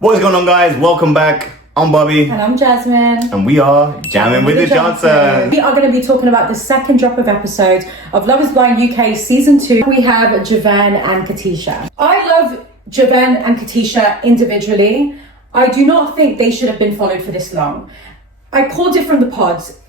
What is going on, guys? Welcome back. I'm Bobby. And I'm Jasmine. And we are Jamming with the Johnson. We are going to be talking about the second drop of episodes of Love is Blind UK Season 2. We have Javan and Katisha. I love Javan and Katisha individually. I do not think they should have been followed for this long. I called it from the pods.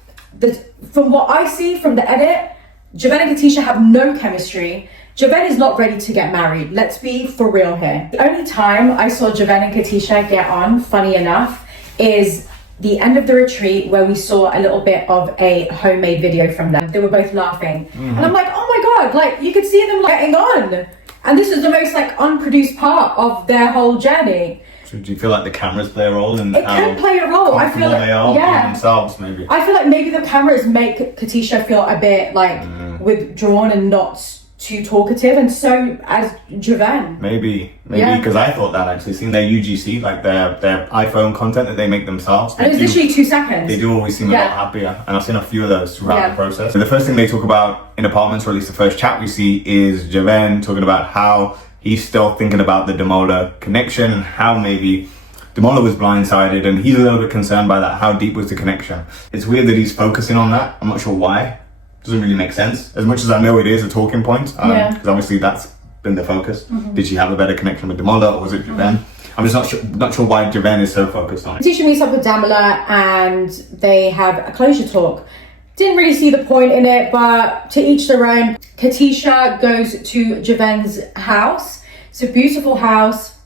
From what I see from the edit, Javan and Katisha have no chemistry. Javan is not ready to get married. Let's be for real here. The only time I saw Javan and Katisha get on, funny enough, is the end of the retreat where we saw a little bit of a homemade video from them. They were both laughing. And I'm like, oh my God, like you could see them getting on. And this was the most like unproduced part of their whole journey. So do you feel like the cameras play a role in it how can play a role. I feel like they are themselves, maybe. I feel like maybe the cameras make Katisha feel a bit like withdrawn and not too talkative, and so as Javan. Maybe, because I thought that actually, seeing their UGC, like their iPhone content that they make themselves. And it was literally 2 seconds. They do always seem a lot happier, and I've seen a few of those throughout the process. And the first thing they talk about in apartments, or at least the first chat we see, is Javan talking about how he's still thinking about the Damola connection and how maybe Damola was blindsided, and he's a little bit concerned by that. How deep was the connection? It's weird that he's focusing on that. I'm not sure why. Doesn't really make sense, as much as I know it is a talking point, because obviously that's been the focus. Did she have a better connection with Damola, or was it Javan? I'm just not sure why Javan is so focused on it. Katisha meets up with Damola and they have a closure talk. Didn't really see the point in it, but to each their own. Katisha goes to Javan's house. It's a beautiful house.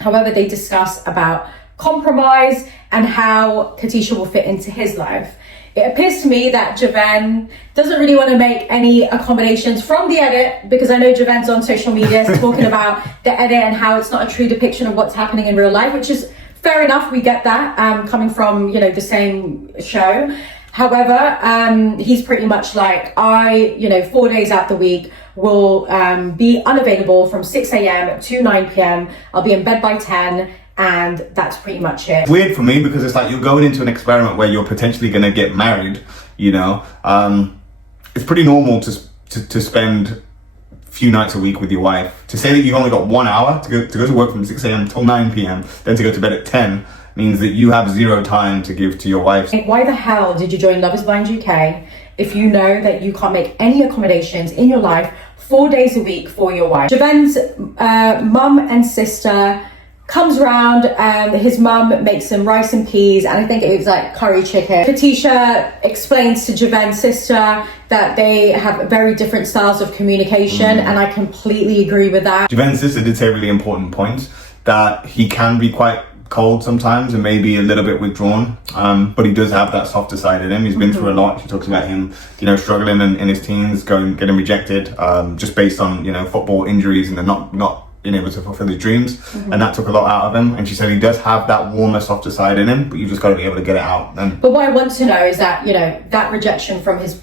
However, they discuss about compromise and how Katisha will fit into his life. It appears to me that Javan doesn't really want to make any accommodations from the edit, because I know Javan's on social media talking about the edit and how it's not a true depiction of what's happening in real life, which is fair enough. We get that coming from, the same show. However, he's pretty much like, 4 days out the week will be unavailable from 6 a.m. to 9 p.m. I'll be in bed by 10. And that's pretty much it. Weird for me, because it's like you're going into an experiment where you're potentially going to get married, It's pretty normal to spend a few nights a week with your wife. To say that you've only got 1 hour to go to work from 6 a.m. till 9 p.m, then to go to bed at 10, means that you have zero time to give to your wife. Why the hell did you join Love is Blind UK if you know that you can't make any accommodations in your life 4 days a week for your wife? Javan's mum and sister comes round, his mum makes some rice and peas, and I think it was like curry chicken. Katisha explains to Javan's sister that they have very different styles of communication, and I completely agree with that. Javan's sister did say a really important point, that he can be quite cold sometimes and maybe a little bit withdrawn, but he does have that softer side in him. He's been through a lot. She talks about him, struggling in his teens, getting rejected, just based on, football injuries and not being able to fulfill his dreams, and that took a lot out of him. And she said he does have that warmer, softer side in him, but you just got to be able to get it out. But what I want to know is that, that rejection from his,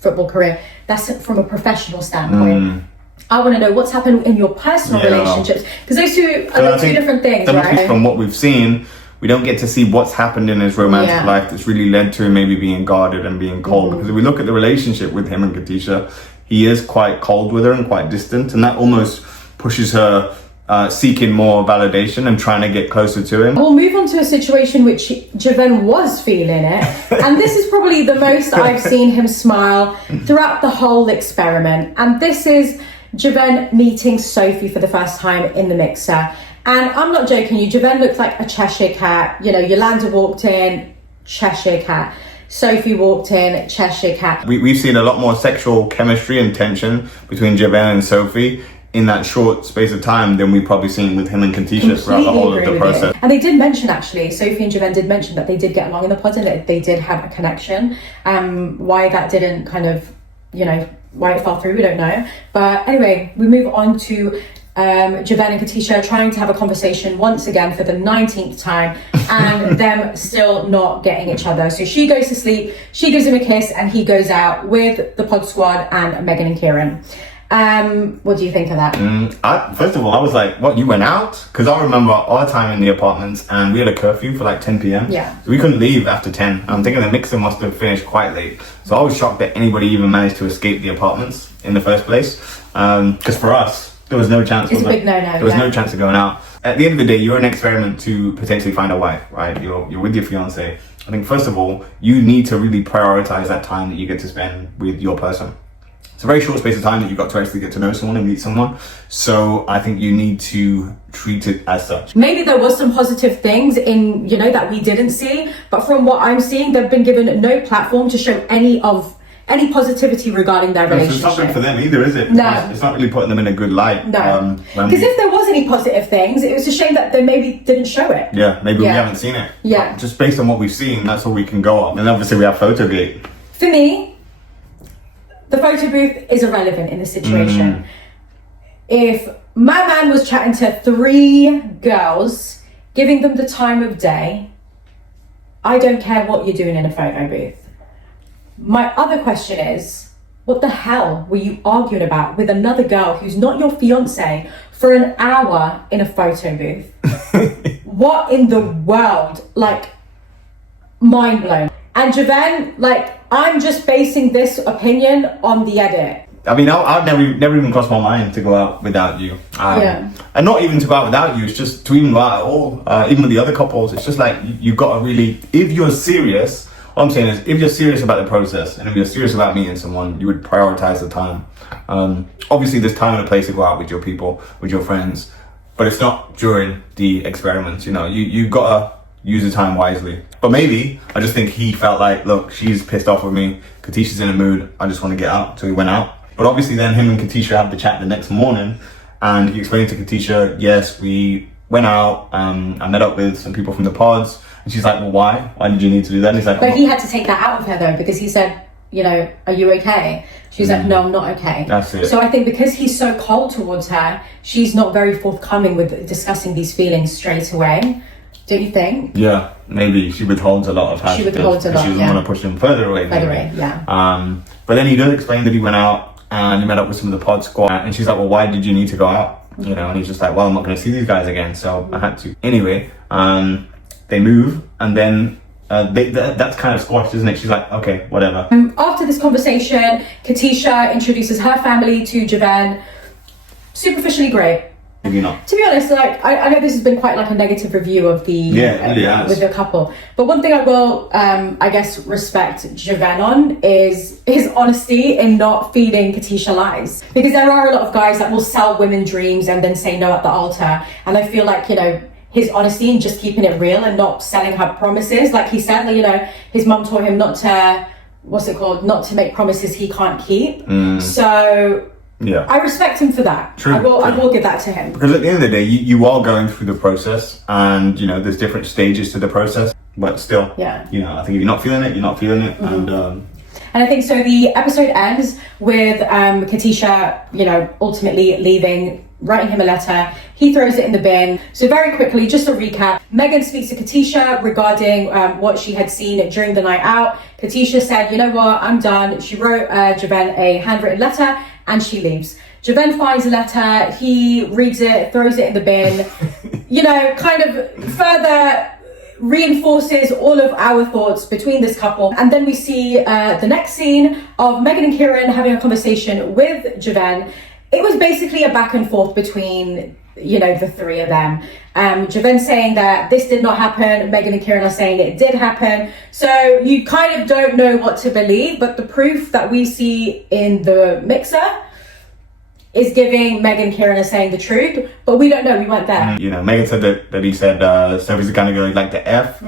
football career, that's from a professional standpoint. I want to know what's happened in your personal relationships, because those two are two different things, right? From what we've seen, we don't get to see what's happened in his romantic life that's really led to him maybe being guarded and being cold. Because if we look at the relationship with him and Katisha, he is quite cold with her and quite distant, and that almost pushes her seeking more validation and trying to get closer to him. We'll move on to a situation which Javan was feeling it. And this is probably the most I've seen him smile throughout the whole experiment. And this is Javan meeting Sophie for the first time in the mixer. And I'm not joking you, Javan looked like a Cheshire cat. Yolanda walked in, Cheshire cat. Sophie walked in, Cheshire cat. We've seen a lot more sexual chemistry and tension between Javan and Sophie in that short space of time than we've probably seen with him and Katisha throughout the whole of the process. And they did mention, actually, Sophie and Javan did mention that they did get along in the pod and that they did have a connection. Why that didn't kind of, why it fell through, we don't know. But anyway, we move on to Javan and Katisha trying to have a conversation once again for the 19th time, and them still not getting each other. So she goes to sleep, she gives him a kiss, and he goes out with the pod squad and Megan and Kieran. What do you think of that? First of all, I was like, what, you went out? Because I remember our time in the apartments and we had a curfew for like 10 p.m. Yeah. So we couldn't leave after 10. I'm thinking the mixer must have finished quite late. So I was shocked that anybody even managed to escape the apartments in the first place. Because for us, there was no chance. It's a big no-no. There was no chance of going out. at the end of the day, you're an experiment to potentially find a wife, right? You're with your fiance. I think first of all, you need to really prioritize that time that you get to spend with your person. It's a very short space of time that you got to actually get to know someone and meet someone. So I think you need to treat it as such. Maybe there was some positive things in, that we didn't see, but from what I'm seeing, they've been given no platform to show any positivity regarding their relationship. It's not good for them either, is it? No. It's not really putting them in a good light. No. Because if there was any positive things, it was a shame that they maybe didn't show it. Yeah, maybe we haven't seen it. Yeah. But just based on what we've seen, that's all we can go on. And obviously we have Photogate. For me, the photo booth is irrelevant in this situation. If my man was chatting to 3 girls, giving them the time of day, I don't care what you're doing in a photo booth. My other question is, what the hell were you arguing about with another girl who's not your fiance for an hour in a photo booth? What in the world? Mind blown. And Javan, I'm just basing this opinion on the edit. I mean, I'd never even crossed my mind to go out without you. And not even to go out without you, it's just to even go out at all. Even with the other couples, it's just you've got to really, if you're serious, what I'm saying is, if you're serious about the process and if you're serious about meeting someone, you would prioritize the time. Obviously, there's time and a place to go out with your people, with your friends, but it's not during the experiments. You've got to use the time wisely. But maybe, I just think he felt like, look, she's pissed off with me, Katisha's in a mood, I just want to get out. So he went out. But obviously then him and Katisha had the chat the next morning, and he explained to Katisha, yes, we went out, I met up with some people from the pods, and she's like, well, why? Why did you need to do that? And he's like, but he had to take that out of her though, because he said, are you okay? She's like, no, I'm not okay. That's it. So I think because he's so cold towards her, she's not very forthcoming with discussing these feelings straight away. Don't you think? Yeah, maybe she withholds a lot of how she feels. She doesn't want to push him further away. But then he does explain that he went out and he met up with some of the pod squad, and she's like, well, why did you need to go out? And he's just like, well, I'm not going to see these guys again, so I had to. Anyway, they move, and then that's kind of squashed, isn't it? She's like, okay, whatever. After this conversation, Katisha introduces her family to Javan. Superficially great. Maybe not. To be honest, I know this has been quite a negative review of the with the couple, but one thing I will I guess respect Javan on is his honesty in not feeding Katisha lies, because there are a lot of guys that will sell women dreams and then say no at the altar, and I feel like his honesty in just keeping it real and not selling her promises, like he said, his mum taught him not to not to make promises he can't keep. So yeah, I respect him for that. True, I will give that to him. Because at the end of the day, you are going through the process, and there's different stages to the process. But still, I think if you're not feeling it, you're not feeling it. And I think so. The episode ends with Katisha, ultimately leaving, writing him a letter. He throws it in the bin. So very quickly, just a recap. Megan speaks to Katisha regarding what she had seen during the night out. Katisha said, you know what, I'm done. She wrote Javan a handwritten letter, and she leaves. Javan finds a letter, he reads it, throws it in the bin, kind of further reinforces all of our thoughts between this couple. And then we see the next scene of Megan and Kieran having a conversation with Javan. It was basically a back and forth between, the 3 of them. Javan saying that this did not happen. Megan and Kieran are saying it did happen. So you kind of don't know what to believe, but the proof that we see in the mixer is giving Megan and Kieran are saying the truth, but we don't know, we weren't there. Megan said that he said Sophie's the kind of girl like the F.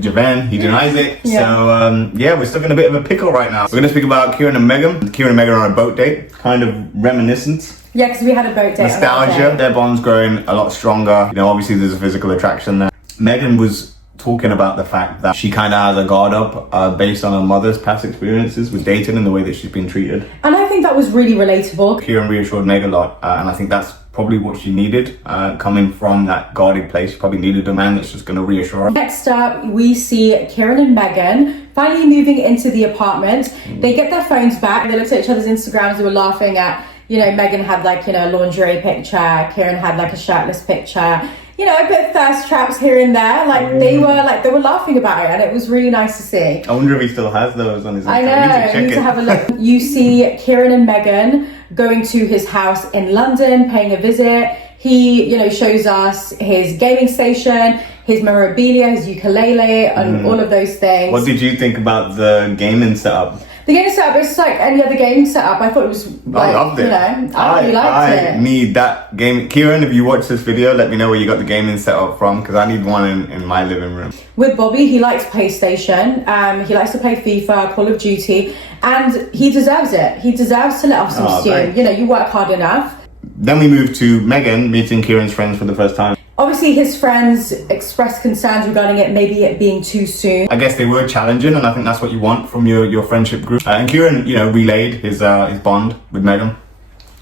Javan, he denies it. So we're stuck in a bit of a pickle right now. We're going to speak about Kieran and Megan. Kieran and Megan are on a boat date, kind of reminiscent. Yeah, because we had a boat date. Nostalgia. Their bond's growing a lot stronger. Obviously there's a physical attraction there. Megan was talking about the fact that she kind of has a guard up based on her mother's past experiences with dating and the way that she's been treated. And I think that was really relatable. Kieran reassured Meg a lot, and I think that's probably what she needed, coming from that guarded place. She probably needed a man that's just going to reassure her. Next up, we see Kieran and Megan finally moving into the apartment. They get their phones back, and they looked at each other's Instagrams. They were laughing at, Megan had a lingerie picture, Kieran had a shirtless picture. A bit of thirst traps here and there. They were laughing about it, and it was really nice to see. I wonder if he still has those on his Instagram. I know, I need to have a look. You see Kieran and Megan going to his house in London, paying a visit. He, you know, shows us his gaming station, his memorabilia, his ukulele, and all of those things. What did you think about the gaming setup? The gaming setup is like any other gaming setup. I thought it was like, I loved it. You know, I really liked it. I need that game. Kieran, if you watch this video, let me know where you got the gaming setup from, because I need one in my living room. With Bobby, he likes PlayStation. He likes to play FIFA, Call of Duty, and he deserves it. He deserves to let off some steam. You know, you work hard enough. Then we move to Megan meeting Kieran's friends for the first time. Obviously, his friends expressed concerns regarding maybe it being too soon. I guess they were challenging, and I think that's what you want from your friendship group. And Kieran, you know, relayed his bond with Megan,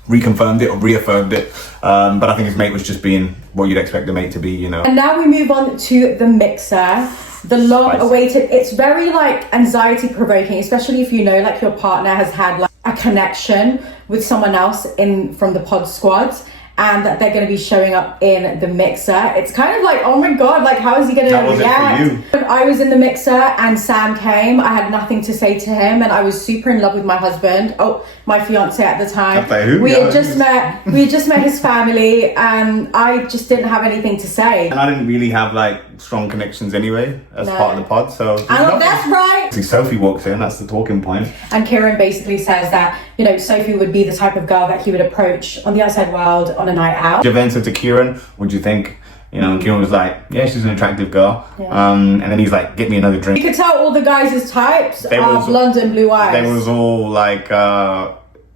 reconfirmed it or reaffirmed it. But I think his mate was just being what you'd expect the mate to be, you know. And now we move on to the mixer. The long-awaited. It's very like anxiety-provoking, especially if you know like your partner has had like a connection with someone else from the pod squad, and that they're going to be showing up in the mixer. It's kind of like, oh my god, like how is he going to react? When I was in the mixer and Sam came, I had nothing to say to him, and I was super in love with my husband. Oh, my fiance at the time. We had just met his family, and I just didn't have anything to say. And I didn't really have like strong connections anyway as part of the pod, so. And that's right. Sophie walks in, that's the talking point. And Kieran basically says that, you know, Sophie would be the type of girl that he would approach on the outside world on a night out. Javen said to Kieran, "What'd you think?" You know, and Kieran was like, "Yeah, she's an attractive girl." And then he's like, "Get me another drink." You could tell all the guys' types are blonde and blue eyes. They was all like,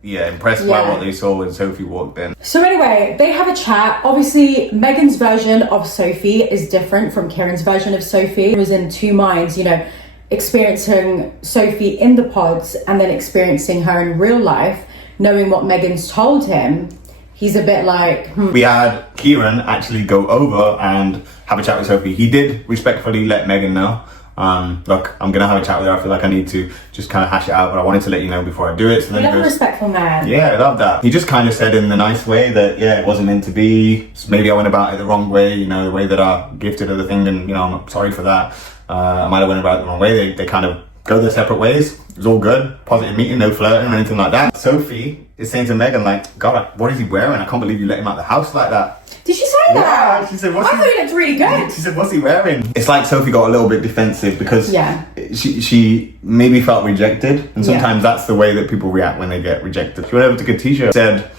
impressed by what they saw when Sophie walked in. So anyway, they have a chat. Obviously, Megan's version of Sophie is different from Kieran's version of Sophie. He was in two minds, you know, experiencing Sophie in the pods and then experiencing her in real life, knowing what Megan's told him. He's a bit like, We had Kieran actually go over and have a chat with Sophie. He did respectfully let Megan know, look, I'm going to have a chat with her. I feel like I need to just kind of hash it out, but I wanted to let you know before I do it. So then you love a respectful man. Yeah, I love that. He just kind of said in the nice way that, yeah, it wasn't meant to be. Maybe I went about it the wrong way, you know, the way that I gifted her the thing, and, you know, I'm sorry for that. I might have went about it the wrong way. They kind of go their separate ways. It was all good. Positive meeting, no flirting or anything like that. Sophie is saying to Megan, like, God, what is he wearing? I can't believe you let him out of the house like that. Did she say that? Yeah, she said, I thought he looked really good. She said, what's he wearing? It's like Sophie got a little bit defensive because she maybe felt rejected. And sometimes that's the way that people react when they get rejected. She went over to Katisha, said,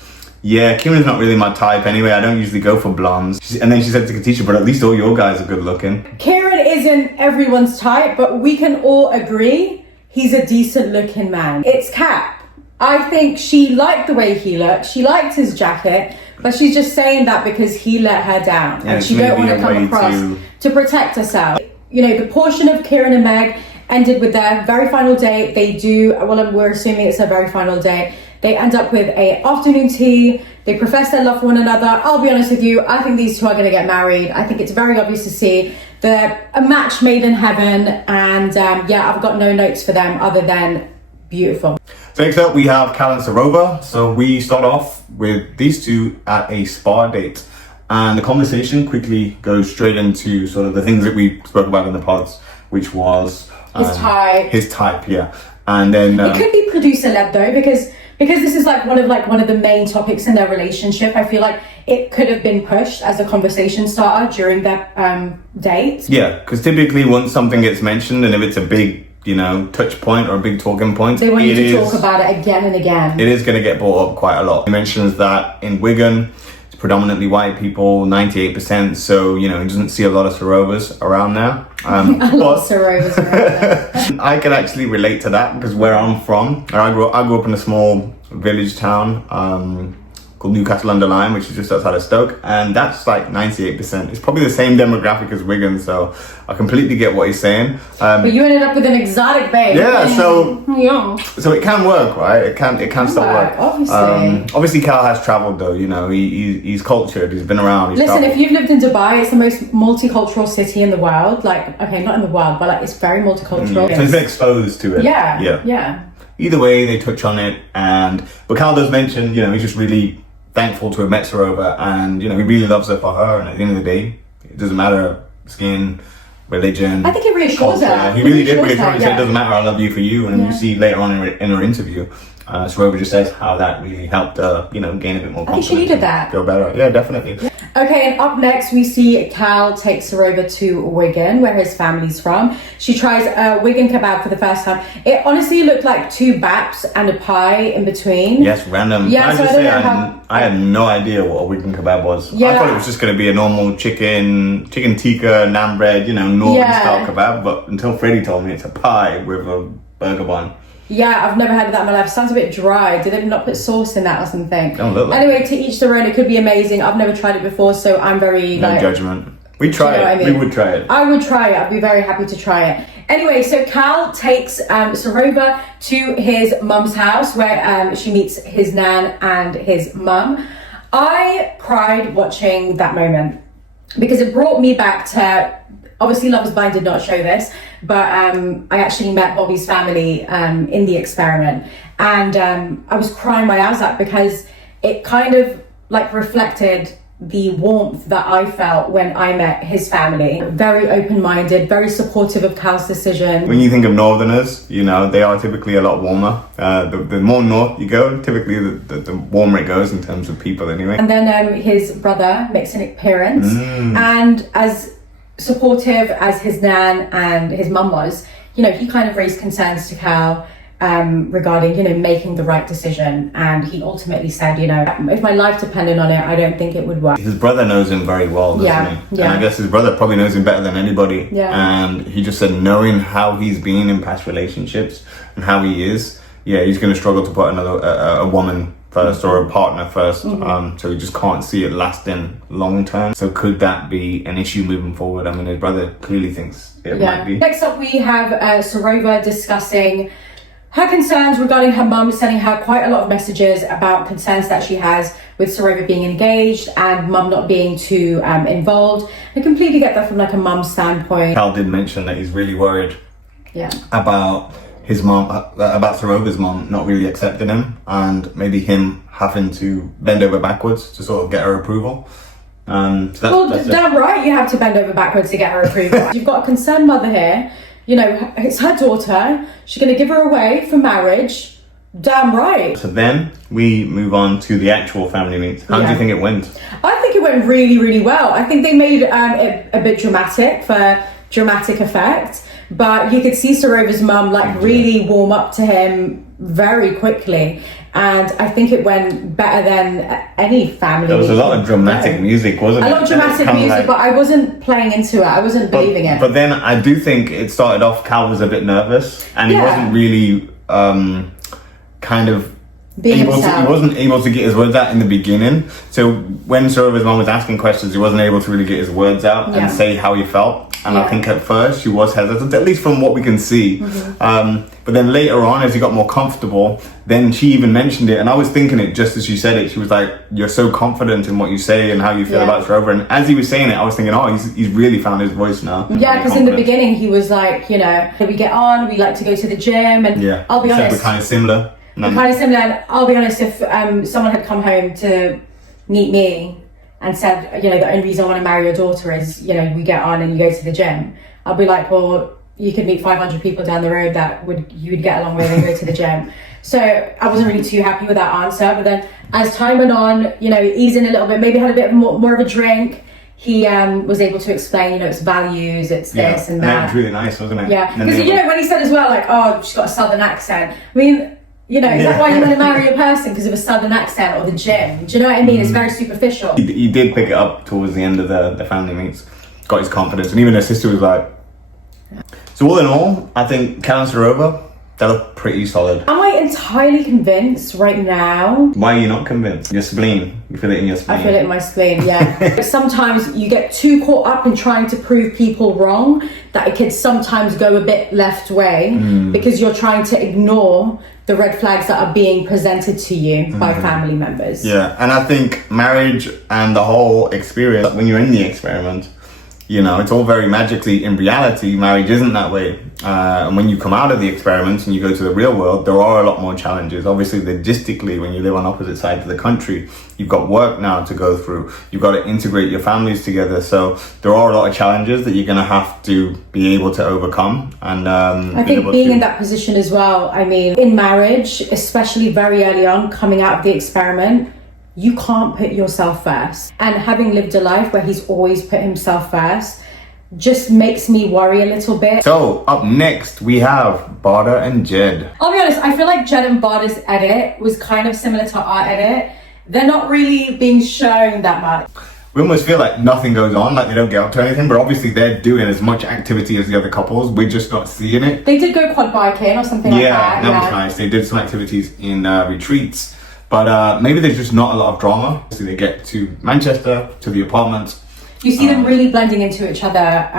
yeah, Kieran's not really my type anyway. I don't usually go for blondes. And then she said to Katisha, but at least all your guys are good looking. Kieran isn't everyone's type, but we can all agree he's a decent looking man. It's Cap. I think she liked the way he looked. She liked his jacket, but she's just saying that because he let her down. And she don't want to come across to protect herself. You know, the portion of Kieran and Meg ended with their very final date. They do, well, we're assuming it's their very final date. They end up with a afternoon tea. They profess their love for one another. I'll be honest with you, I think these two are going to get married. I think it's very obvious to see. They're a match made in heaven. And I've got no notes for them other than beautiful. So next up we have Kal and Sroba. So we start off with these two at a spa date. And the conversation quickly goes straight into sort of the things that we spoke about in the pods, which was his type, yeah. And then it could be producer led though, because this is like one of the main topics in their relationship. I feel like it could have been pushed as a conversation starter during that date. Yeah, because typically once something gets mentioned, and if it's a big, you know, touch point or a big talking point, they want you to talk about it again and again. It is going to get brought up quite a lot. He mentions that in Wigan, it's predominantly white people, 98%. So, you know, he doesn't see a lot of Sorobas around there. A lot of Sorobas around there. I can actually relate to that because where I'm from, I grew up in a small village town called Newcastle-under-Lyme, which is just outside of Stoke, and that's like 98%. It's probably the same demographic as Wigan, so I completely get what he's saying. But you ended up with an exotic babe. Yeah, so it can work, right? It can still work. Obviously, Kal has travelled though. You know, he's cultured. He's been around. Listen, if you've lived in Dubai, it's the most multicultural city in the world. Like, okay, not in the world, but like it's very multicultural. So he's been exposed to it. Yeah. Either way, they touch on it, but Kal does mention, you know, he's just really thankful to have met Sroba, and you know, he really loves her for her, and at the end of the day, it doesn't matter skin, religion. I think it reassures her. He really did reassure her. He said, it doesn't matter, I love you for you. And you see later on in her interview, Sroba just says how that really helped her, gain a bit more confidence. I think she needed that. Feel better. Yeah, definitely. Okay, and up next we see Kal take Servova to Wigan, where his family's from. She tries a Wigan kebab for the first time. It honestly looked like 2 baps and a pie in between. Yes, random. Yeah, so I had no idea what a Wigan kebab was. Yeah. I thought it was just going to be a normal chicken tikka, naan bread, northern style kebab. But until Freddie told me it's a pie with a burger bun. Yeah, I've never had that in my life. It sounds a bit dry. Did they not put sauce in that or something? Don't look like anyway, to each their own. It could be amazing. I've never tried it before, so I'm very no judgment. We'd try it. I mean? We would try it. I would try it. I'd be very happy to try it. Anyway, so Kal takes Servova to his mum's house where she meets his nan and his mum. I cried watching that moment because it brought me back to, obviously Love is Blind did not show this, but I actually met Bobby's family in the experiment, and I was crying my eyes out because it kind of like reflected the warmth that I felt when I met his family. Very open-minded, very supportive of Kal's decision. When you think of Northerners, they are typically a lot warmer. The more north you go, typically the warmer it goes in terms of people anyway. And then his brother makes an appearance, and as supportive as his nan and his mum was, he kind of raised concerns to Kal regarding, making the right decision. And he ultimately said, if my life depended on it, I don't think it would work. His brother knows him very well, doesn't he? Yeah. And I guess his brother probably knows him better than anybody. Yeah. And he just said, knowing how he's been in past relationships and how he is, he's going to struggle to put a woman first or a partner first. So he just can't see it lasting long term. So could that be an issue moving forward? I mean, his brother clearly thinks it might be. Next up, we have Servova discussing her concerns regarding her mum sending her quite a lot of messages about concerns that she has with Servova being engaged and mum not being too involved. I completely get that from like a mum standpoint. Kal did mention that he's really worried about his mom, about Serova's mom not really accepting him, and maybe him having to bend over backwards to sort of get her approval. That's damn right you have to bend over backwards to get her approval. You've got a concerned mother here. It's her daughter. She's going to give her away for marriage. Damn right. So then we move on to the actual family meet. How do you think it went? I think it went really, really well. I think they made it a bit dramatic for dramatic effect, but you could see Serova's mum really warm up to him very quickly. And I think it went better than any family. There was a lot of dramatic music, wasn't it? A lot of dramatic music, but I wasn't playing into it. I wasn't believing it. But then I do think it started off, Kal was a bit nervous, and he wasn't really he wasn't able to get his words out in the beginning. So when Serova's mom was asking questions, he wasn't able to really get his words out and say how he felt. And I think at first she was hesitant, at least from what we can see. But then later on, as he got more comfortable, then she even mentioned it. And I was thinking it just as she said it. She was like, you're so confident in what you say and how you feel about Serova. And as he was saying it, I was thinking, he's really found his voice now. Yeah, because in the beginning he was like, we get on, we like to go to the gym. And I'll be honest, we're kind of similar. And I'll be honest, if someone had come home to meet me and said, the only reason I want to marry your daughter is, we get on and you go to the gym, I'll be like, well, you could meet 500 people down the road that you would get along with and go to the gym. So I wasn't really too happy with that answer. But then as time went on, easing a little bit, maybe had a bit more of a drink, he was able to explain, it's values, it's this and that. And that was really nice, wasn't it? Yeah, because when he said as well, she's got a southern accent. I mean, is that why you want to marry a person? Because of a southern accent or the gym? Do you know what I mean? It's very superficial. He did pick it up towards the end of the family meets. Got his confidence. And even her sister was like... So all in all, I think Kal and Serova, they look pretty solid. Am I entirely convinced right now? Why are you not convinced? Your spleen. You feel it in your spleen. I feel it in my spleen, yeah. Sometimes you get too caught up in trying to prove people wrong that it can sometimes go a bit left way because you're trying to ignore the red flags that are being presented to you by family members. Yeah, and I think marriage and the whole experience, when you're in the experiment, you know, it's all very magically. In reality, marriage isn't that way. And when you come out of the experiments and you go to the real world, there are a lot more challenges. Obviously, logistically, when you live on opposite sides of the country, you've got work now to go through. You've got to integrate your families together. So there are a lot of challenges that you're going to have to be able to overcome. And I think being in that position as well, I mean, in marriage, especially very early on, coming out of the experiment, you can't put yourself first. And having lived a life where he's always put himself first just makes me worry a little bit. So up next we have Bardah and Jed. I'll be honest, I feel like Jed and Bardah's edit was kind of similar to our edit. They're not really being shown that much. We almost feel like nothing goes on, like they don't get up to anything, but obviously they're doing as much activity as the other couples. We're just not seeing it. They did go quad biking or something like that. Yeah, that was nice. They did some activities in retreats. But maybe there's just not a lot of drama. So they get to Manchester, to the apartment. You see them really blending into each other.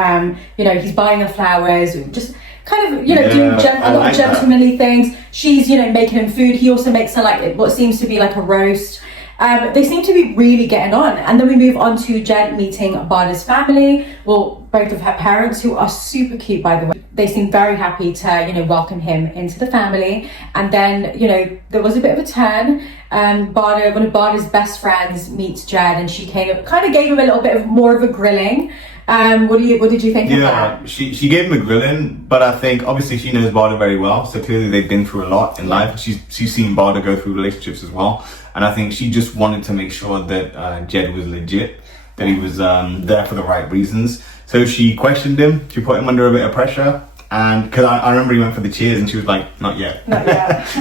You know, he's buying her flowers, just kind of, you know, doing a lot of gentlemanly things. She's, you know, making him food. He also makes her like what seems to be like a roast. They seem to be really getting on. And then we move on to Jed meeting Bardah's family. Well, both of her parents, who are super cute, by the way. They seem very happy to, you know, welcome him into the family. And then, you know, there was a bit of a turn. Bardah, one of Bardah's best friends, meets Jed, and she kind of gave him a little bit of more of a grilling. What did you think of that? She gave him a grilling, but I think obviously she knows Bardah very well, so clearly they've been through a lot in life. She's seen Bardah go through relationships as well, and I think she just wanted to make sure that Jed was legit, that he was there for the right reasons. So she questioned him, she put him under a bit of pressure, and because I remember he went for the cheers and she was like, not yet.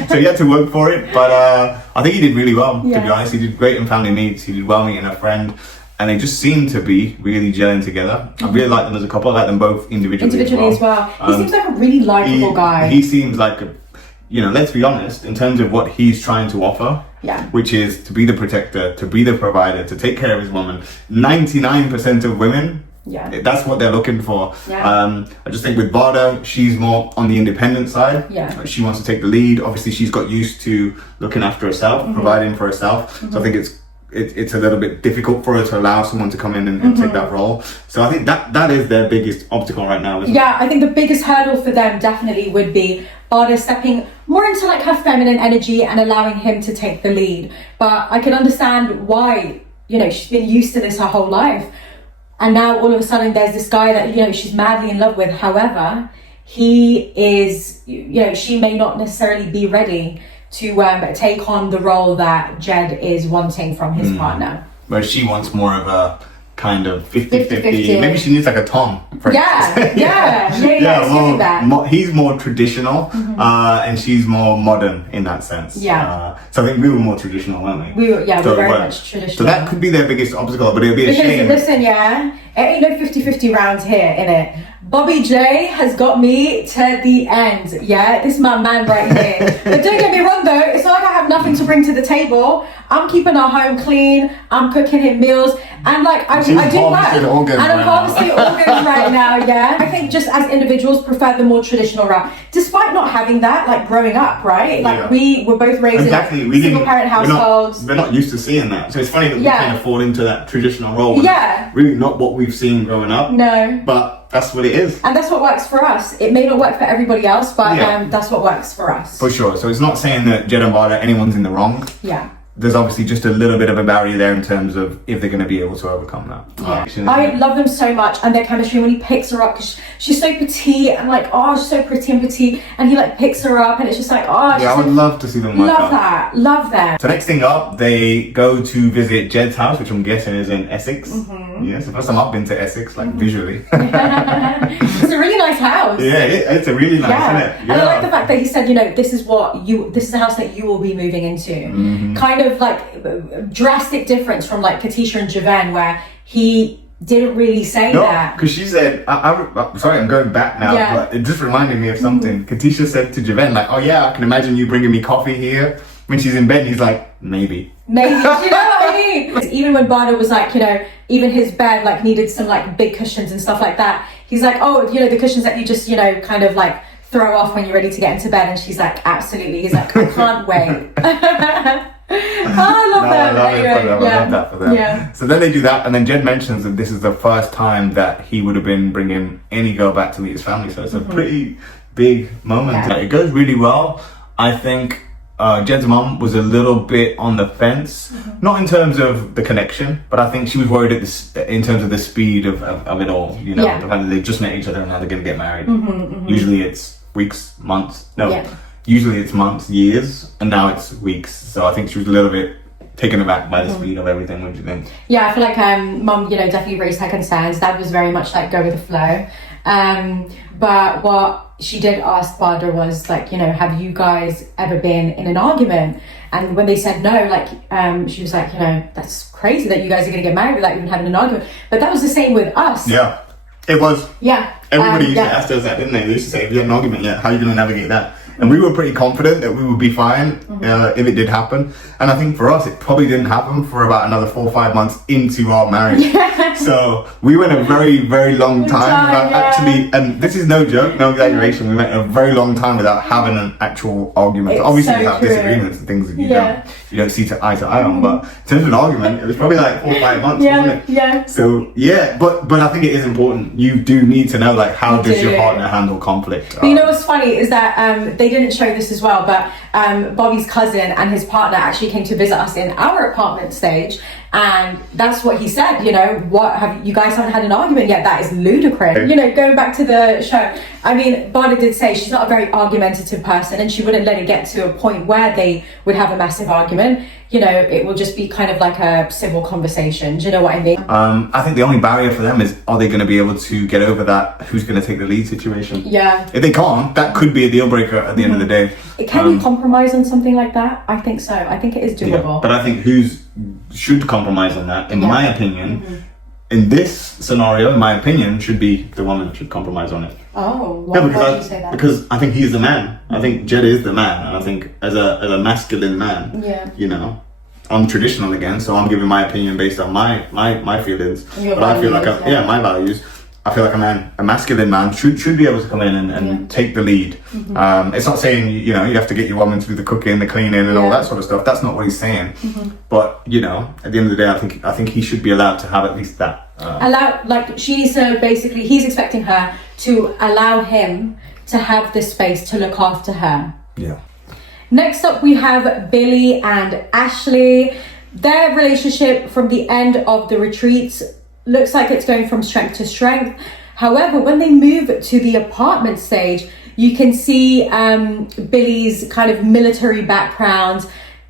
So he had to work for it, but I think he did really well, to be honest. He did great in family meets, he did well meeting a friend. And they just seem to be really gelling together. I really like them as a couple. I like them both individually as well. He seems like a really likeable guy. He seems like you know, let's be honest, in terms of what he's trying to offer, which is to be the protector, to be the provider, to take care of his woman. 99% of women, that's what they're looking for. I just think with Bardah, she's more on the independent side. She wants to take the lead. Obviously, she's got used to looking after herself, providing for herself. So I think it's a little bit difficult for her to allow someone to come in and take that role. So I think that is their biggest obstacle right now, isn't it? I think the biggest hurdle for them definitely would be Bardah stepping more into like her feminine energy and allowing him to take the lead. But I can understand why, you know, she's been used to this her whole life. And now all of a sudden there's this guy that, you know, she's madly in love with. However, he is, you know, she may not necessarily be ready to take on the role that Jed is wanting from his partner. Where she wants more of a kind of 50-50. Maybe she needs like a Tom. He's more traditional and she's more modern in that sense. So I think we were more traditional, weren't we? We were very much traditional. So that could be their biggest obstacle, but it'll be a shame. Listen, it ain't no 50-50 round here, innit? Bobby J has got me to the end. This is my man right here. But don't get me wrong though, it's not like I have nothing to bring to the table. I'm keeping our home clean, I'm cooking him meals, and like I do work. And I'm harvesting organs right now, I think just as individuals prefer the more traditional route. Despite not having that, like growing up, right? Like we were both raised in single parent households. We're not used to seeing that. So it's funny that we kind of fall into that traditional role. Really not what we've seen growing up. No. But that's what it is. And that's what works for us. It may not work for everybody else, but that's what works for us. For sure. So it's not saying that Jed and Bardah, anyone's in the wrong. There's obviously just a little bit of a barrier there in terms of if they're going to be able to overcome that. I love them so much, and their chemistry when he picks her up, because she's so petite and like, she's so pretty and petite, and he like picks her up and it's just like, I would love to see them work out. Love that. So next thing up, they go to visit Jed's house, which I'm guessing is in Essex. It's the first time I've been to Essex, like visually. It's a really nice house. It's a really nice, isn't it? And I like the fact that he said, you know, this is the house that you will be moving into. Kind of like drastic difference from like Katisha and Javan, where he didn't really say that. Because she said, I'm sorry, I'm going back now, but it just reminded me of something. Katisha said to Javan, like, I can imagine you bringing me coffee here. When she's in bed, he's like, maybe. Do you know what I mean? Even when Bardah was like, you know, even his bed like needed some like big cushions and stuff like that. He's like, you know, the cushions that you just, you know, kind of like throw off when you're ready to get into bed. And she's like, absolutely. He's like, I can't wait. I love them. I love that for them. Yeah. So then they do that, and then Jed mentions that this is the first time that he would have been bringing any girl back to meet his family. So it's a pretty big moment. Yeah. It goes really well. I think Jed's mum was a little bit on the fence, not in terms of the connection, but I think she was worried in terms of the speed of it all. You know, the fact that they just met each other and now they're going to get married. Usually it's weeks, months. No, usually it's months, years, and now it's weeks. So I think she was a little bit taken aback by the speed of everything. What do you think? Yeah, I feel like mum, definitely raised her concerns. Dad was very much like go with the flow. But what she did ask Bardah was like, have you guys ever been in an argument? And when they said no, like, she was like, that's crazy that you guys are going to get married without even having an argument. But that was the same with us. Yeah, it was. Yeah. Everybody used to ask us that, didn't they? They used to say, if you had an argument yet, how are you going to navigate that? And we were pretty confident that we would be fine if it did happen. And I think for us, it probably didn't happen for about another 4 or 5 months into our marriage. Yeah. So we went a very, very long time without actually, and this is no joke, no exaggeration, we went a very long time without having an actual argument. It's Obviously, so we have true. disagreements and things that you don't see eye to eye on. But in terms of an argument, it was probably like 4 or 5 months, wasn't it? Yeah. So yeah, but I think it is important. You do need to know, like, how does your partner handle conflict? But you know what's funny is that they didn't show this as well, but Bobby's cousin and his partner actually came to visit us in our apartment stage, and that's what he said. What have you guys haven't had an argument yet? That is ludicrous. Going back to the show, I mean, Bardah did say she's not a very argumentative person, and she wouldn't let it get to a point where they would have a massive argument. It will just be kind of like a civil conversation. Do you know what I mean? I think the only barrier for them is, are they going to be able to get over that who's going to take the lead situation? Yeah. If they can't, that could be a deal breaker at the end of the day. Can you compromise on something like that? I think so. I think it is doable. Yeah, but I think should compromise on that, in my opinion. In this scenario, in my opinion, should be the woman should compromise on it. Oh, why do you say that? Because I think he's the man. I think Jed is the man, and I think as a masculine man, I'm traditional again, so I'm giving my opinion based on my feelings. Your but I feel like values, my values. I feel like a masculine man should be able to come in and take the lead. It's not saying you have to get your woman to do the cooking, the cleaning, and all that sort of stuff. That's not what he's saying. But at the end of the day, I think he should be allowed to have at least that. She needs to basically. He's expecting her to allow him to have the space to look after her. Yeah. Next up, we have Billy and Ashleigh. Their relationship from the end of the retreats looks like it's going from strength to strength. However, when they move to the apartment stage, you can see Billy's kind of military background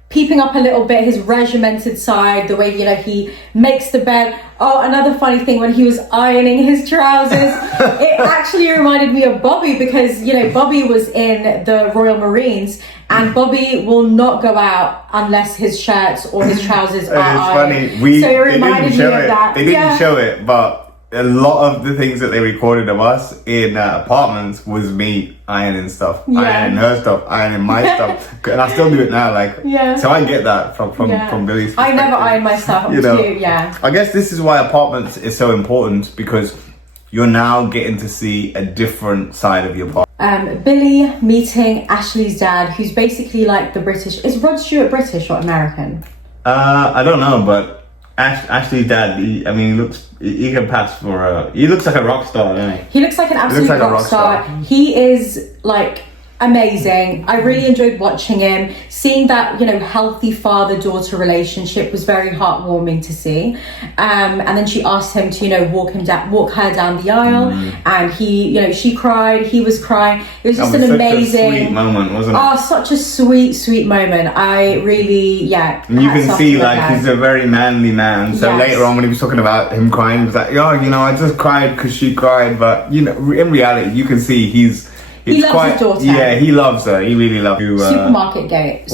peeping up a little bit, his regimented side, the way, he makes the bed. Oh, another funny thing, when he was ironing his trousers, it actually reminded me of Bobby because, Bobby was in the Royal Marines, and Bobby will not go out unless his shirts or his trousers are ironed. It's funny. So it reminded me of that. They didn't show it, but a lot of the things that they recorded of us in apartments was me ironing stuff, ironing her stuff, ironing my stuff, and I still do it now. So I get that from Billy's perspective. I never iron my stuff. I guess this is why apartments is so important, because you're now getting to see a different side of your partner. Billy meeting Ashleigh's dad, who's basically like the British. Is Rod Stewart British or American? I don't know, but Ashleigh's dad, he can pass for he looks like a rock star, doesn't he? He looks like an absolute rock star. He is like amazing. I really enjoyed watching him. Seeing that, healthy father-daughter relationship was very heartwarming to see. And then she asked him to, walk her down the aisle, and he, she cried, he was crying. It was just an amazing, sweet moment, wasn't it? Oh, such a sweet moment. I really, you can see he's a very manly man. So later on when he was talking about him crying, he was like, I just cried because she cried. But, in reality, you can see he loves his daughter. Yeah, he loves her. He really loves her. Supermarket gate.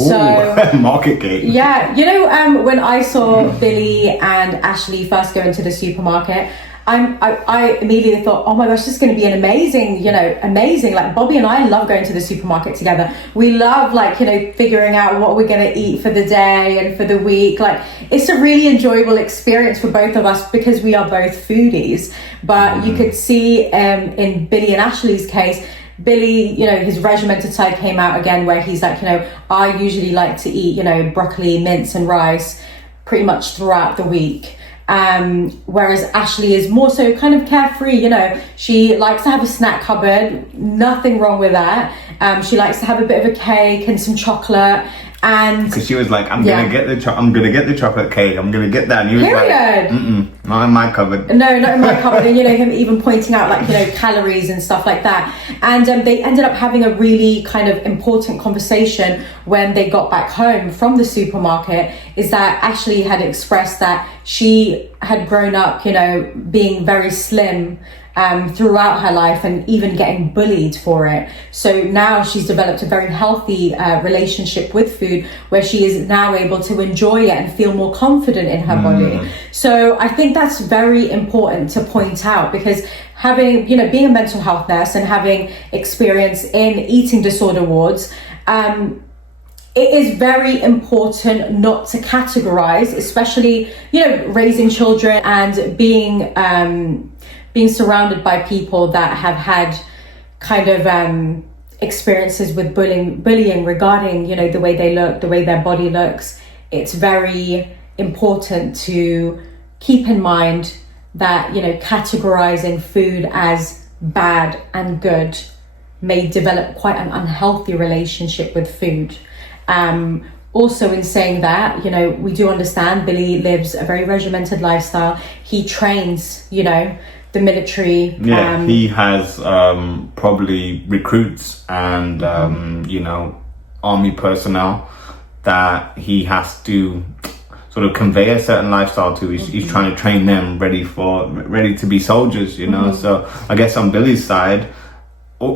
Market gate. Yeah, when I saw Billy and Ashleigh first go into the supermarket, I immediately thought, oh my gosh, this is going to be an amazing. Like Bobby and I love going to the supermarket together. We love figuring out what we're going to eat for the day and for the week. It's a really enjoyable experience for both of us because we are both foodies. But you could see in Billy and Ashleigh's case, Billy, you know, his regimented side came out again, where he's like, you know, I usually like to eat, you know, broccoli, mince and rice pretty much throughout the week. Whereas Ashleigh is more so kind of carefree, you know, she likes to have a snack cupboard, nothing wrong with that. She likes to have a bit of a cake and some chocolate. And because she was like, I'm gonna get the chocolate cake, I'm gonna get that, and he was period. Like, not in my cupboard. No, not in my cupboard. And you know, him even pointing out like, you know, calories and stuff like that. And they ended up having a really kind of important conversation when they got back home from the supermarket, is that Ashleigh had expressed that she had grown up, you know, being very slim throughout her life and even getting bullied for it. So now she's developed a very healthy relationship with food, where she is now able to enjoy it and feel more confident in her body. So I think that's very important to point out, because having, you know, being a mental health nurse and having experience in eating disorder wards, it is very important not to categorize, especially, you know, raising children and being surrounded by people that have had kind of experiences with bullying regarding, you know, the way they look, the way their body looks. It's very important to keep in mind that, you know, categorizing food as bad and good may develop quite an unhealthy relationship with food. Also, in saying that, you know, we do understand Billy lives a very regimented lifestyle. He trains, you know, the military. He has probably recruits and you know, army personnel that he has to sort of convey a certain lifestyle to. He's trying to train them ready to be soldiers, you know. So I guess on Billy's side,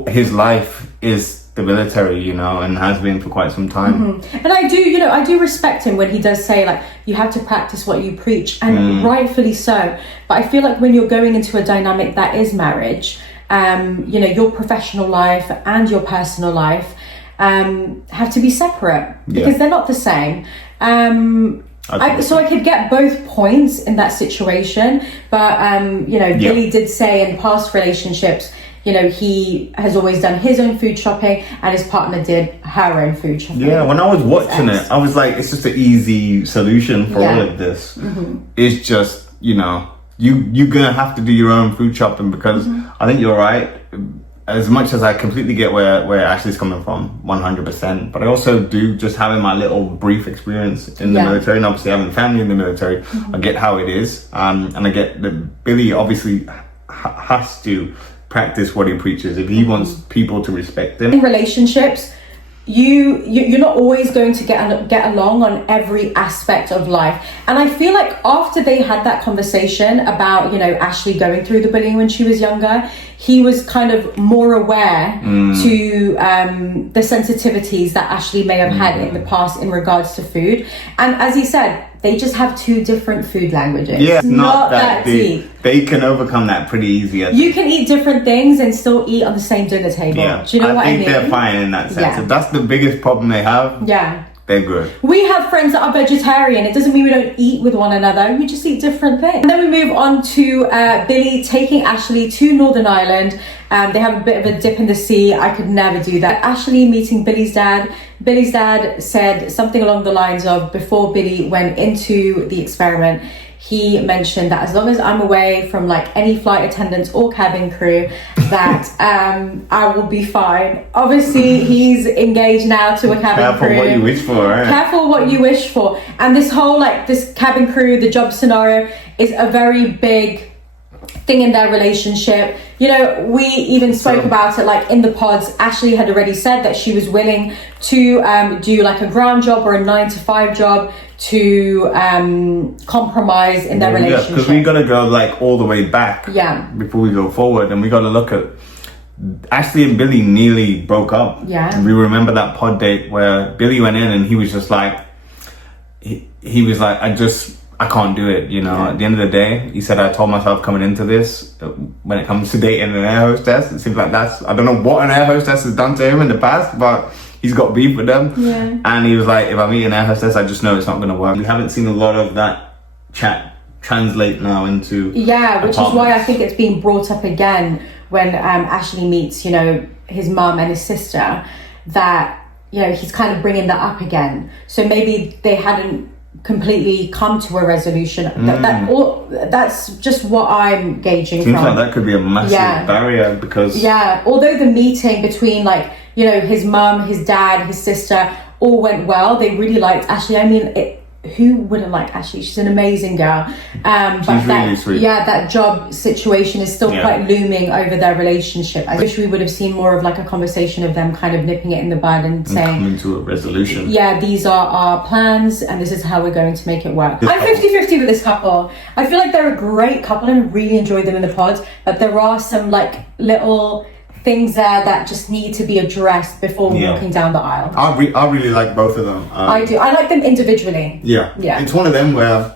his life is the military, you know, and has been for quite some time. And I do respect him when he does say, like, you have to practice what you preach, and rightfully so. But I feel like when you're going into a dynamic that is marriage, you know, your professional life and your personal life have to be separate, because they're not the same. So I could get both points in that situation, but you know, Billy did say in past relationships, you know, he has always done his own food shopping and his partner did her own food shopping. Yeah, when I was watching it, I was like, it's just an easy solution for all of this. It's just, you know, you're gonna have to do your own food shopping, because I think you're right. As much as I completely get where Ashleigh's coming from, 100%, but I also do, just having my little brief experience in the military, and obviously having family in the military, I get how it is, and I get that Billy obviously has to practice what he preaches if he wants people to respect him. In relationships, you're not always going to get along on every aspect of life, and I feel like after they had that conversation about, you know, Ashleigh going through the bullying when she was younger, he was kind of more aware to the sensitivities that Ashleigh may have had in the past in regards to food. And as he said, they just have two different food languages. Yeah, not that deep. They can overcome that pretty easy. You can eat different things and still eat on the same dinner table. Yeah. Do you know what I mean? I think they're fine in that sense. If that's the biggest problem they have, they're good. We have friends that are vegetarian. It doesn't mean we don't eat with one another. We just eat different things. And then we move on to Billy taking Ashleigh to Northern Ireland. They have a bit of a dip in the sea. I could never do that. Ashleigh meeting Billy's dad. Billy's dad said something along the lines of, before Billy went into the experiment, he mentioned that as long as I'm away from like any flight attendants or cabin crew, that I will be fine. Obviously, he's engaged now to a cabin crew. Careful what you wish for, right? Careful what you wish for. And this whole, like, this cabin crew, the job scenario is a very big thing in their relationship. You know, we even spoke about it, like, in the pods. Ashleigh had already said that she was willing to do like a ground job or a 9-to-5 job to compromise in their relationship. Because we got to go like all the way back before we go forward, and we got to look at Ashleigh and Billy nearly broke up. We remember that pod date where Billy went in and he was just like, he was like, I can't do it, you know. At the end of the day, he said, I told myself coming into this, when it comes to dating an air hostess, it seems like I don't know what an air hostess has done to him in the past, but he's got beef with them. And he was like, if I meet an air hostess, I just know it's not going to work. We haven't seen a lot of that chat translate now into which is why I think it's being brought up again when Ashleigh meets, you know, his mum and his sister, that, you know, he's kind of bringing that up again. So maybe they hadn't completely come to a resolution. That's just what I'm gauging. Seems like that could be a massive barrier, because although the meeting between, like, you know, his mum, his dad, his sister all went well, they really liked Ashleigh. I mean, who wouldn't like Ashleigh? She's an amazing girl. But she's really sweet. That job situation is still quite looming over their relationship. I wish we would have seen more of like a conversation of them kind of nipping it in the bud and saying, coming to a resolution. Yeah, these are our plans and this is how we're going to make it work. I'm 50-50 with this couple. I feel like they're a great couple and I really enjoy them in the pods, but there are some like little things there that just need to be addressed before walking down the aisle. I really like both of them. I do. I like them individually. Yeah. It's one of them where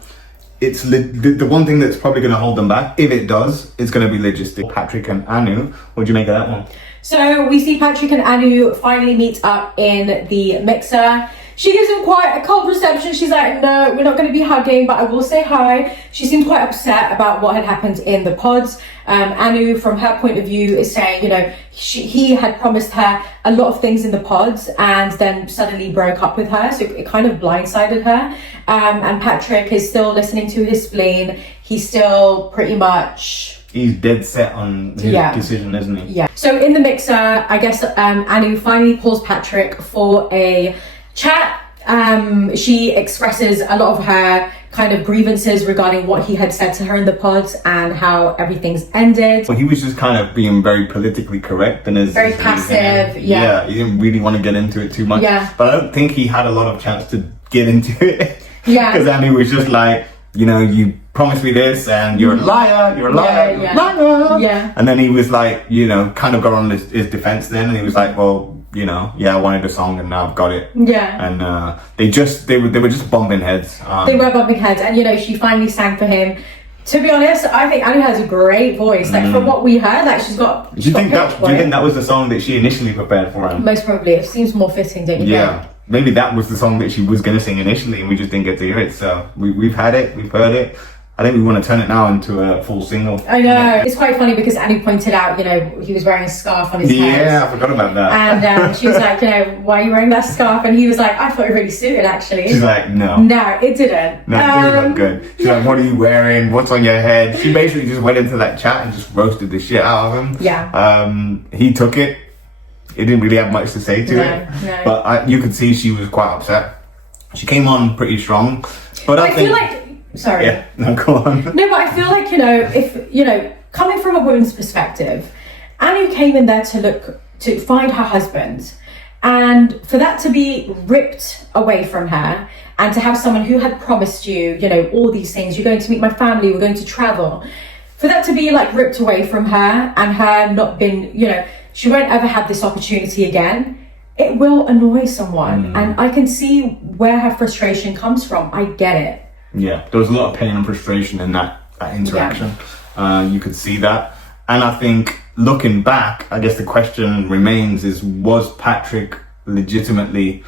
it's the one thing that's probably going to hold them back, if it does, it's going to be logistic. Patrick and Aanu, what do you make of that one? So we see Patrick and Aanu finally meet up in the mixer. She gives him quite a cold reception. She's like, no, we're not going to be hugging, but I will say hi. She seemed quite upset about what had happened in the pods. Aanu, from her point of view, is saying, you know, he had promised her a lot of things in the pods and then suddenly broke up with her. So it kind of blindsided her. And Patrick is still listening to his spleen. He's still pretty much... He's dead set on his decision, isn't he? Yeah. So in the mixer, I guess Aanu finally calls Patrick for a chat. She expresses a lot of her kind of grievances regarding what he had said to her in the pods and how everything's ended. Well, he was just kind of being very politically correct and very passive. Yeah, he didn't really want to get into it too much. Yeah, but I don't think he had a lot of chance to get into it. Yeah, because Aanu was just like, you know, you promised me this and you're a liar, you're a liar, you're a liar. Yeah. And then he was like, you know, kind of got on his defense then, and he was like, well, you know, I wanted a song and now I've got it. Yeah. And they were just bumping heads. They were bumping heads, and you know, she finally sang for him. To be honest, I think Aanu has a great voice. Like from what we heard, like she's got. Do you think that was the song that she initially prepared for him? Most probably. It seems more fitting, don't you think? Maybe that was the song that she was going to sing initially and we just didn't get to hear it. So we've had it, we've heard it. I think we want to turn it now into a full single. I know. It's quite funny because Aanu pointed out, you know, he was wearing a scarf on his head. Yeah, I forgot about that. And she was like, you know, why are you wearing that scarf? And he was like, I thought it really suited, actually. She's like, no. No, it didn't. No, it didn't look good. She's like, what are you wearing? What's on your head? She basically just went into that chat and just roasted the shit out of him. Yeah. He took it. He didn't really have much to say to it. No. But you could see she was quite upset. She came on pretty strong. But I feel like... Sorry. Yeah, no, go on. No, but I feel like, you know, if, you know, coming from a woman's perspective, Aanu came in there to find her husband, and for that to be ripped away from her, and to have someone who had promised you, you know, all these things, you're going to meet my family, we're going to travel, for that to be like ripped away from her and her not been, you know, she won't ever have this opportunity again, it will annoy someone. And I can see where her frustration comes from. I get it. Yeah, there was a lot of pain and frustration in that interaction. You could see that. And I think looking back, I guess the question remains is, was Patrick legitimately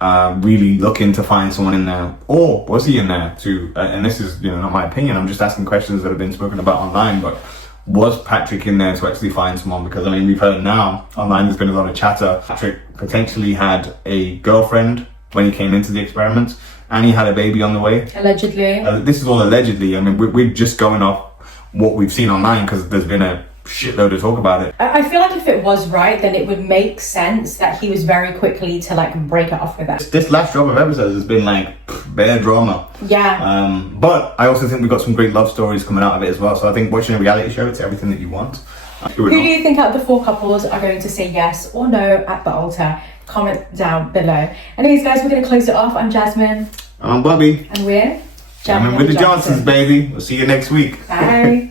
really looking to find someone in there? Or was he in there to, and this is, you know, not my opinion, I'm just asking questions that have been spoken about online, but was Patrick in there to actually find someone? Because I mean, we've heard now online there's been a lot of chatter. Patrick potentially had a girlfriend when he came into the experiment, and he had a baby on the way. Allegedly. This is all allegedly. I mean, we're just going off what we've seen online because there's been a shitload of talk about it. I feel like if it was right, then it would make sense that he was very quickly to like break it off with her. This last drop of episodes has been like bare drama. Yeah. But I also think we've got some great love stories coming out of it as well. So I think watching a reality show, it's everything that you want. Who do you think out of the 4 couples are going to say yes or no at the altar? Comment down below. Anyways, guys, we're going to close it off. I'm Jasmine. I'm Bobby. And we're Jamming with the Johnsons, baby. We'll see you next week. Bye.